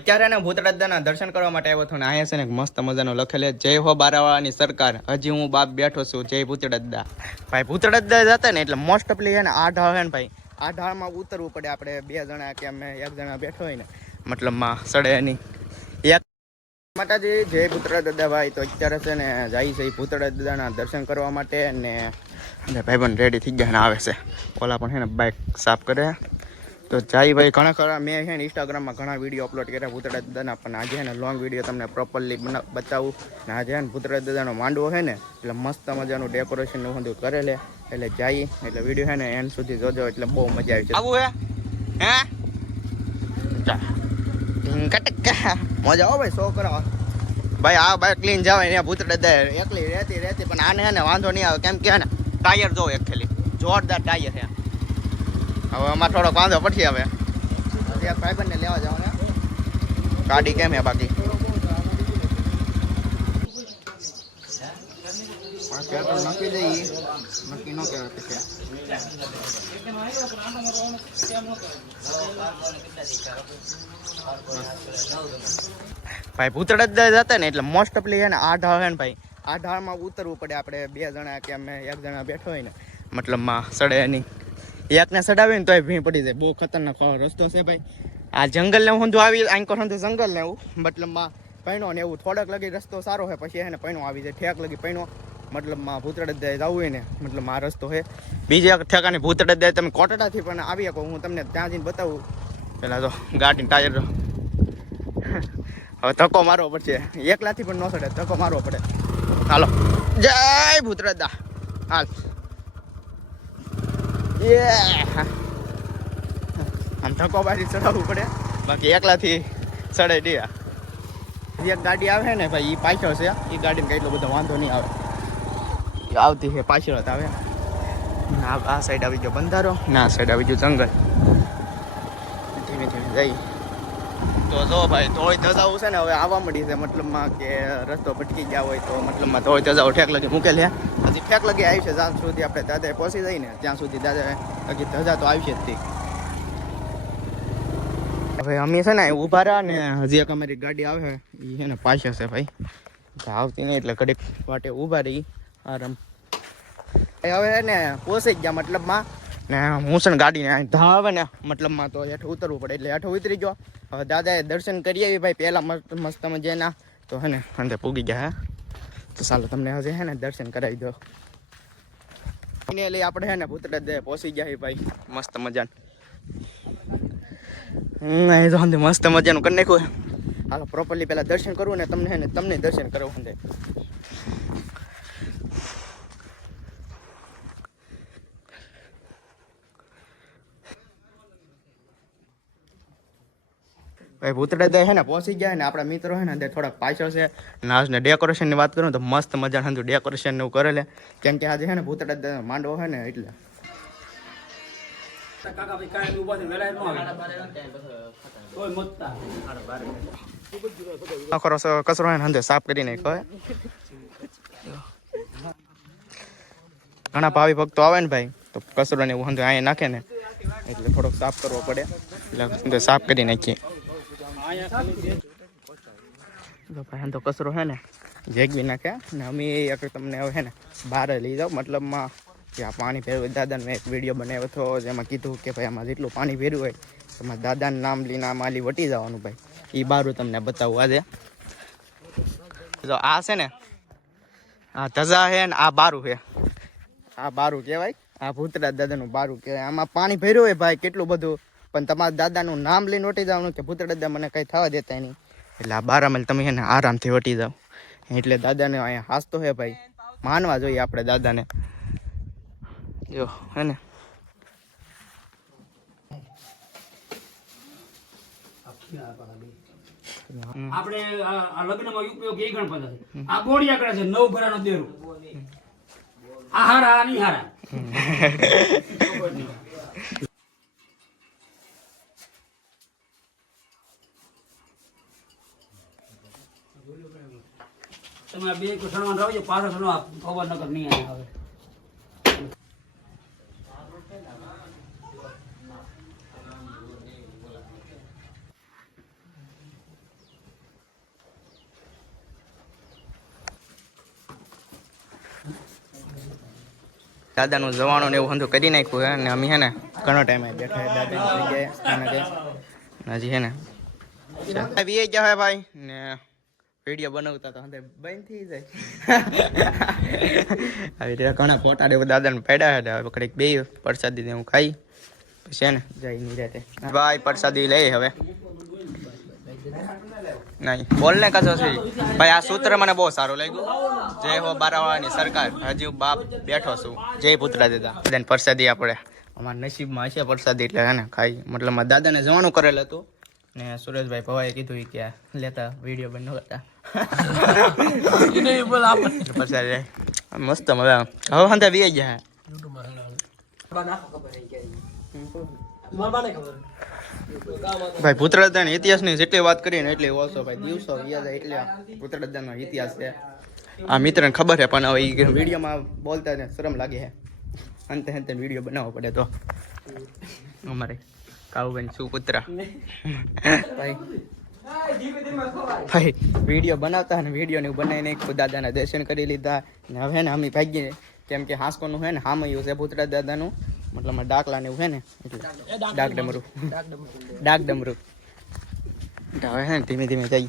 અત્યારે ને ભૂતરાજના દર્શન કરવા માટે આવ્યો હતો ને અહીંયા છે ને મસ્ત મજાનો લખેલ જય હો બારાવાળાની સરકાર હજી હું બાપ બેઠો છું જય ભૂતરાજદા ભાઈ ભૂતરાજદા જતા ને એટલે મોસ્ટ ઓફલી છે ને આ ઢાળ છે ને ભાઈ આ ઢાળમાં ઉતરવું પડે આપણે બે જણા કે અમે એક જણા બેઠો હોય ને મતલબમાં સડે એની એક માતાજી જય ભૂતરાજદા ભાઈ તો અત્યારે છે ને જાય છે ભૂતરાજદાના દર્શન કરવા માટે ને ભાઈબંધ રેડી થઈ ગયા ને આવે છે ઓલા પણ છે ને બાઇક સાફ કરે તો જાય ભાઈ ઘણા ખરા મેં છે ને ઇન્સ્ટાગ્રામમાં ઘણા વિડીયો અપલોડ કર્યા ભૂતરાજદાના પણ આજે છે ને લોંગ વિડીયો તમને પ્રોપરલી બતાવું ને આજે છે ને ભૂતરાજદાનો માંડવો છે ને એટલે મસ્ત મજાનું ડેકોરેશન એવું બધું કરેલે એટલે જાય એટલે વિડીયો છે ને એન્ડ સુધી જોજો એટલે બહુ મજા આવી છે આવું હે મજા આવો ભાઈ શો કરાવો ભાઈ આ બાઇક ક્લીન જાવ ને ભૂતરાજદા એકલી રહેતી પણ આને છે ને વાંધો નહીં આવે કેમ કે ને ટાયર જો એક ખેલી જોરદાર ટાયર છે હવે અમારે થોડોક વાંધો પડશે હવે એક ભાઈબંધને લેવા જાવ ને ગાડી કેમ હે બાકી પેટ્રોલ નાખી દઈએ નક્કી ન કહેવાય પછી ભાઈ ભૂતરાજદા જતા ને એટલે મોસ્ટ ઓફલી છે ને આ ઢાળ છે ને ભાઈ આ ઢાળમાં ઉતરવું પડે આપણે બે જણા કે અમે એક જણા બેઠો હોય ને મતલબમાં સડે એની એકને સડાવે ને તોય ભીં પડી જાય બહુ ખતરનાક રસ્તો છે ભાઈ આ જંગલને હું આવી આંકો હું જંગલ ને એવું મતલબમાં પૈણો ને એવું થોડાક લગી રસ્તો સારો હોય પછી એને પૈણો આવી જાય ઠેક લગી પૈણો મતલબમાં ભૂતરાજદા જવું હોય ને મતલબ આ રસ્તો છે બીજી એક ઠેકાની ભૂતરાજદા તમે કોટડાથી પણ આવી શકો હું તમને ત્યાં જઈને બતાવું પેલા તો ગાડીને ટાયર હવે ધક્કો મારવો પડશે એકલાથી પણ ન સડે ધક્કો મારવો પડે હાલો જય ભૂતરાજદા હાલ આમ ધક્કો બારી ચડાવવું પડે બાકી એકલાથી ચડે ડીયા એક ગાડી આવે ને ભાઈ એ પાછળ છે એ ગાડીને કંઈ એટલો બધો વાંધો નહીં આવે આવતી છે પાછળ જ આવે આ સાઈડ આવી ગયો બંધારો ના સાઈડ આવી ગયો જંગલ ધીમે ધીમે જઈ તો જો ભાઈ થોડી ધજાવું છે ને હવે આવવા મળી છે મતલબમાં કે રસ્તો ભટકી ગયા હોય તો મતલબમાં થોડી ધજાઓ ઠેક લગી મૂકેલ છે હજી ઠેક લગી આવી છે જ્યાં સુધી આપણે દાદાએ પહોંચી જઈએ ને ત્યાં સુધી દાદા હજી ધજા તો આવી છે જ હવે અમે છે ને ઊભા રહ્યા ને હજી એક અમારી ગાડી આવે એ છે ને પાછળ છે ભાઈ આવતી નહીં એટલે ઘડીક વાટે ઊભા રહી આરામ હવે ને પહોંચી ગયા મતલબમાં ને હું છે ને ગાડીને ધા આવે ને મતલબમાં તો હેઠ ઉતરવું પડે એટલે હેઠ ઉતરી ગયો હવે દાદાએ દર્શન કરી આવી ભાઈ પહેલાં મસ્ત મજાના તો હે ને અંદર પૂગી ગયા હે તો ચાલો તમને હજી હે ને દર્શન કરાવી દો એને લઈ આપણે હે ને ભૂતરાજદા પહોંચી ગયા ભાઈ મસ્ત મજાનું એ તો મસ્ત મજાનું કરી નાખ્યું હાલો પ્રોપરલી પહેલાં દર્શન કરવું ને તમને હે ને તમને દર્શન કરવું હંદે ભાઈ ભૂતરાજદા છે ને પહોંચી ગયા ને આપણા મિત્રો છે ને અંદર થોડાક પાછળ છે નાજને ડેકોરેશનની વાત કરું તો મસ્ત મજાનું ડેકોરેશન એવું કરેલે કેમ કે આજે છે ને ભૂતરાજદા માંડવો છે ને એટલે કચરો ને અંદર સાફ કરી નાખ્યો ઘણા ભાવિ ભક્તો આવે ને ભાઈ તો કચરો ને એવું અંદર અહીંયા નાખે ને એટલે થોડોક સાફ કરવો પડે એટલે સાફ કરી નાખીએ ભાઈ તો કચરો છે ને જેગવી નાખ્યા ને અમે એક તમને હવે છે ને બહાર લઈ જાઓ મતલબમાં કે આ પાણી ભેરવું દાદાને મેં એક વિડીયો બનાવ્યો હતો જેમાં કીધું કે ભાઈ આમાં જેટલું પાણી ભેર્યું હોય એમાં દાદાનું નામ લઈને આ માલી વટી જવાનું ભાઈ એ બારું તમને બતાવું આજે તો આ છે ને આ ધજા છે ને આ બારું છે આ બારું કહેવાય આ ભૂતરાજદાનું બારું કહેવાય આમાં પાણી ભર્યું હોય ભાઈ કેટલું બધું પણ તમારા દાદાનું નામ લઈને વટી જવાનું કે ભૂતરાજદા મને કંઈ થવા દેતા નહીં એટલે આ બારામાં તમે છે ને આરામથી વટી જાઓ એટલે દાદાને અહીંયા હાસતો છે ભાઈ માનવા જોઈએ આપણે દાદાને જો હે ને આપણે આ લગ્નમાં ઉપયોગ એ ગણપત છે આ બોડી આકડા છે 9 ભરાનો દેરું આ હારા ની હારા તમે બે કુસણમાં રહો પાછો સણો પવન નગર નહીં આવે દાદાનું જવાનું ને એવું બધું કરી નાખ્યું હે ને અમે હે ને ઘણો ટાઈમ બેઠા દાદાની જગ્યાએ સ્થાનકે હજી હે ને વી ગયા હે ભાઈ ને વિડીયો બનાવતા તો અંદર બંધ થઈ જાય આવી રીતે ઘણા ફોટા ને દાદાને પડ્યા છે હવે કડીક બે પ્રસાદી હું ખાઈ પછી હે ને જઈ નહીં રહેતે ભાઈ પ્રસાદી લઈ હવે નહીં બોલ ને કશો છે ભાઈ આ સૂત્ર મને બહુ સારું લાગ્યું જય હો બારાવાળાની સરકાર હજી હું બાપ બેઠો છું જય પુત્રા દાદા બધાને પ્રસાદી આપણે અમારા નસીબમાં હશે પ્રસાદી એટલે હે ને ખાઈ મતલબ મારા દાદાને જવાનું કરેલ હતું ને સુરેશભાઈ ભવાએ કીધું કે લેતા વિડીયો બનાવતા પ્રસાદી મસ્ત મજા હવે હંધા વી ગયા ભાઈ પુત્રદાન ઇતિહાસની જેટલી વાત કરીએ ને એટલી ઓછો ભાઈ દિવસો યાદ એટલે પુત્રદાનનો ઇતિહાસ છે આ મિત્રને ખબર છે પણ હવે એ વિડીયોમાં બોલતા ને શરમ લાગે છે અંતે અંતે વિડીયો બનાવવો પડે તો અમારે કાઉબેન સુપુત્ર ભાઈ વિડીયો બનાવતા ને વિડીયો ને બનાવીને દાદાના દર્શન કરી લીધા ને હવે ને અમે ભાગીએ કેમ કે હાંસકોનું છે ને હામયું છે પુત્ર દાદાનું મતલબ ડાકલા ને એવું છે ને એટલે ડાક ડમરું હવે છે ને ધીમે ધીમે જઈ